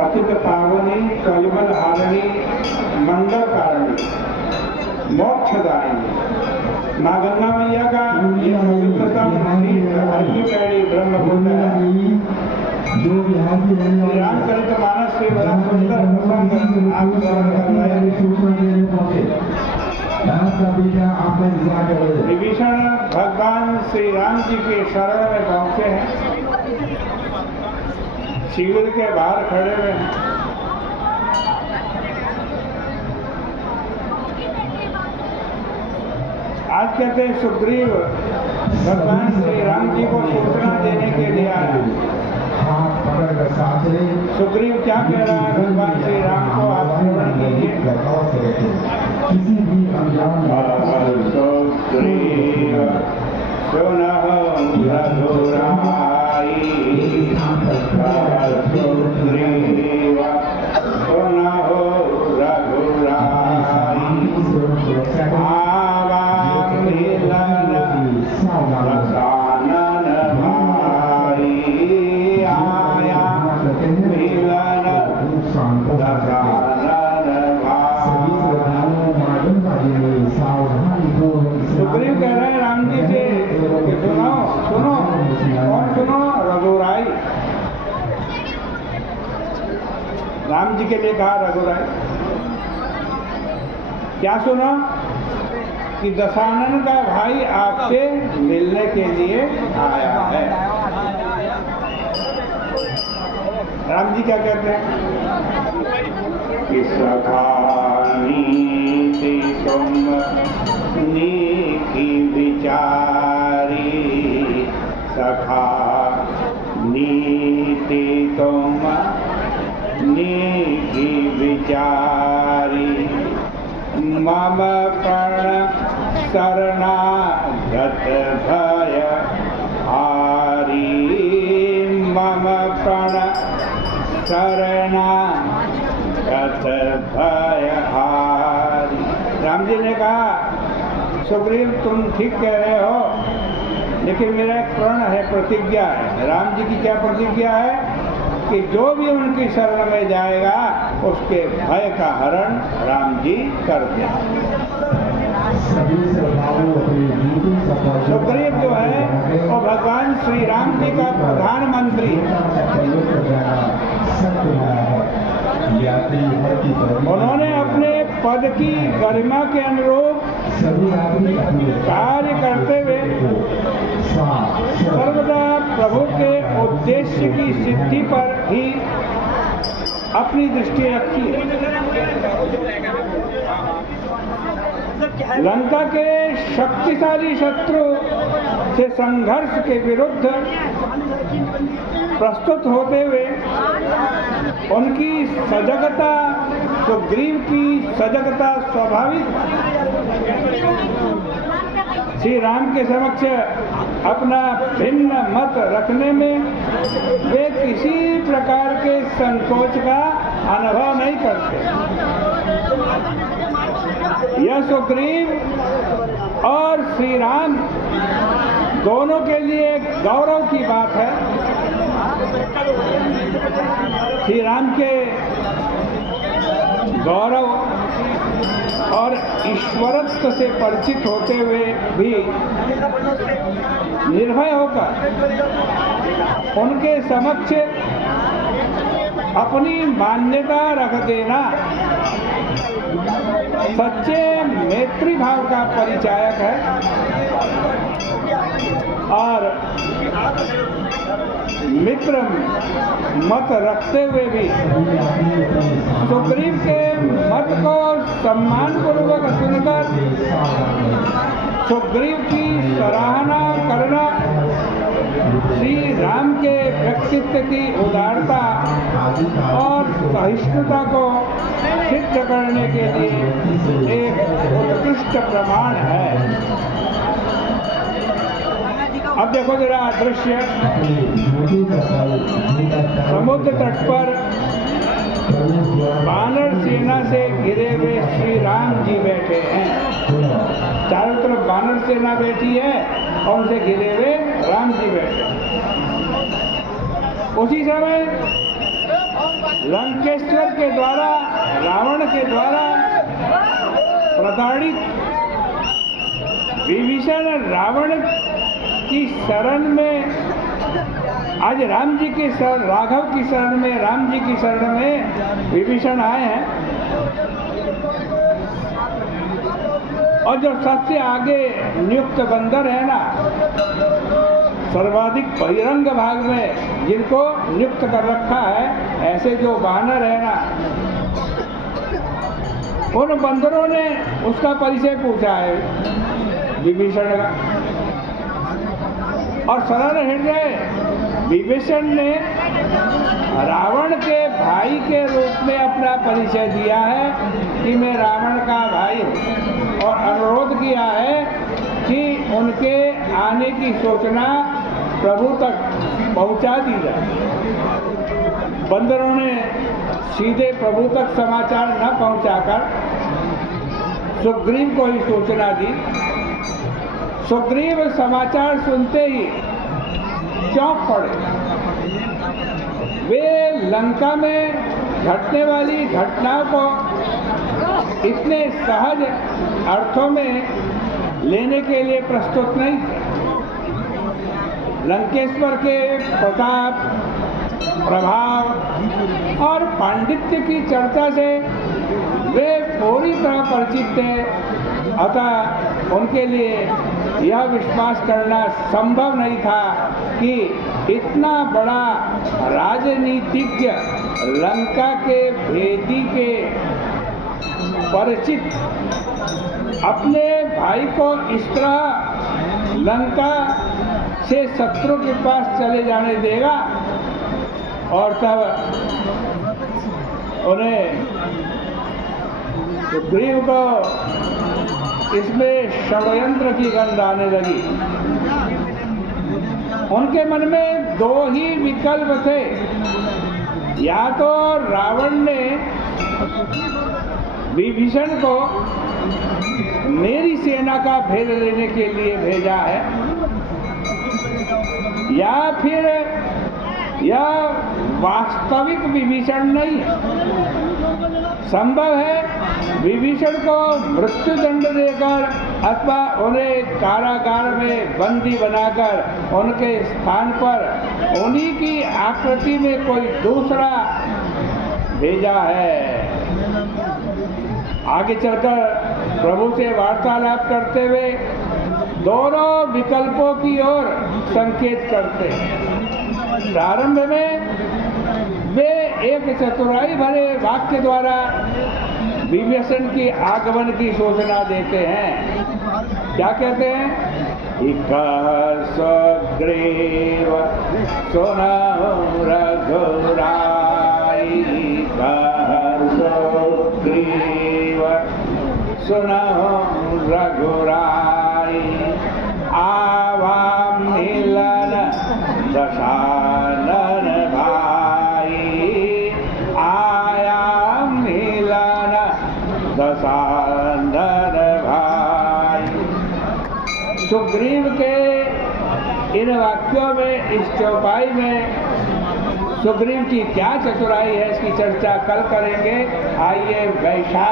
पतित पावनी कलिमल हारिणी मंगल कारिणी मोक्षदायिनी माँ गंगा मैया का ये पवित्रतम अर्घ्यकैडी ब्रह्मकुंड है। रामचरितमानस से बड़ा सुंदर प्रसंग आप विभीषण भगवान श्री राम जी के शरण में पहुंचे हैं, शिविर के बाहर खड़े हुए हैं। आज कहते हैं सुग्रीव भगवान श्री राम जी को सूचना देने के लिए आया। सुग्रीव क्या कह रहा है भगवान श्री राम को, आप श्रवण कीजिए। सुग्रीव सुनहु रघुराई, सुग्रीव सुनहु रघुराई, सुग्रीव कह रहे हैं राम जी से कि सुनो सुनो, कौन सुनो? रघुराई। राम जी के लिए कहा रघुराई, क्या सुनो? कि दशानन का भाई आपसे मिलने के लिए आया है। राम जी क्या कहते हैं? कि सखा नीति तुम नीति विचारी, सखा नीति तुम नीति विचारी, मम प्रण शरणागत भय हारी, मम प्रण शरणागत भय हारी। राम जी ने कहा सुग्रीव तुम ठीक कह रहे हो, लेकिन मेरा एक प्रण है, प्रतिज्ञा है। राम जी की क्या प्रतिज्ञा है? कि जो भी उनकी शरण में जाएगा उसके भय का हरण राम जी कर देंगे। सुग्रीव जो है वो भगवान श्री राम जी का प्रधानमंत्री, उन्होंने अपने पद की गरिमा के अनुरूप कार्य करते हुए सर्वदा प्रभु के उद्देश्य की सिद्धि पर ही अपनी दृष्टि रखी है। लंका के शक्तिशाली शत्रु से संघर्ष के विरुद्ध प्रस्तुत होते हुए उनकी सजगता, सुग्रीव की सजगता स्वाभाविक श्री राम के समक्ष अपना भिन्न मत रखने में वे किसी प्रकार के संकोच का अनुभव नहीं करते। यह सुग्रीव और श्री राम दोनों के लिए गौरव की बात है। श्री राम के गौरव और ईश्वरत्व से परिचित होते हुए भी निर्भय होकर उनके समक्ष अपनी मान्यता रख देना सच्चे मैत्री भाव का परिचायक है। और मित्र मत रखते हुए भी सुग्रीव के मत को सम्मान पूर्वक सुनकर सुग्रीव की सराहना करना श्री राम के व्यक्तित्व की उदारता और सहिष्णुता को सिद्ध करने के लिए एक उत्कृष्ट प्रमाण है। अब देखो जरा दृश्य, समुद्र तट पर वानर सेना से घिरे हुए श्री राम जी बैठे हैं। चारों तरफ वानर सेना बैठी है और उनसे घिरे हुए राम जी बैठे। उसी समय लंकेश्वर के द्वारा, रावण के द्वारा प्रताड़ित विभीषण रावण की शरण में, आज राम जी की शरण, राघव की शरण में, राम जी की शरण में विभीषण आए हैं। और जो सबसे आगे नियुक्त बंदर है ना, सर्वाधिक बहिरंग भाग में जिनको नियुक्त कर रखा है, ऐसे जो वानर है ना, उन बंदरों ने उसका परिचय पूछा है विभीषण का। और सरल हृदय विभीषण ने रावण के भाई के रूप में अपना परिचय दिया है कि मैं रावण का भाई हूँ, और अनुरोध किया है कि उनके आने की सूचना प्रभु तक पहुंचा दी जाए। बंदरों ने सीधे प्रभु तक समाचार न पहुंचाकर सुग्रीव को ही सूचना दी। सुग्रीव समाचार सुनते ही चौंक पड़े। वे लंका में घटने वाली घटनाओं को इतने सहज अर्थों में लेने के लिए प्रस्तुत नहीं थे। लंकेश्वर के प्रताप, प्रभाव और पांडित्य की चर्चा से वे पूरी तरह परिचित थे, अतः उनके लिए यह विश्वास करना संभव नहीं था कि इतना बड़ा राजनीतिज्ञ, लंका के भेदी के परिचित अपने भाई को इस तरह लंका से शत्रु के पास चले जाने देगा। और तब उन्हें सुग्रीव को इसमें षड्यंत्र की गंध आने लगी। उनके मन में दो ही विकल्प थे, या तो रावण ने विभीषण को मेरी सेना का भेद लेने के लिए भेजा है, या फिर यह वास्तविक विभीषण नहीं है। संभव है विभीषण को मृत्यु दंड देकर अथवा उन्हें कारागार में बंदी बनाकर उनके स्थान पर उन्हीं की आकृति में कोई दूसरा भेजा है। आगे चलकर प्रभु से वार्तालाप करते हुए दोनों विकल्पों की ओर संकेत करते हैं। प्रारंभ में वे एक चतुराई भरे वाक्य द्वारा विभीषण की आगमन की सूचना देते हैं। क्या कहते हैं? इकः सुग्रीव सुनहुँ रघुराई, इकः सुग्रीव सुनहुँ रघुराई, आवाम मिलन दशानन भाई, आया मिलन दशानन भाई। सुग्रीव के इन वाक्यों में, इस चौपाई में सुग्रीव की क्या चतुराई है, इसकी चर्चा कल करेंगे। आइए वैशाख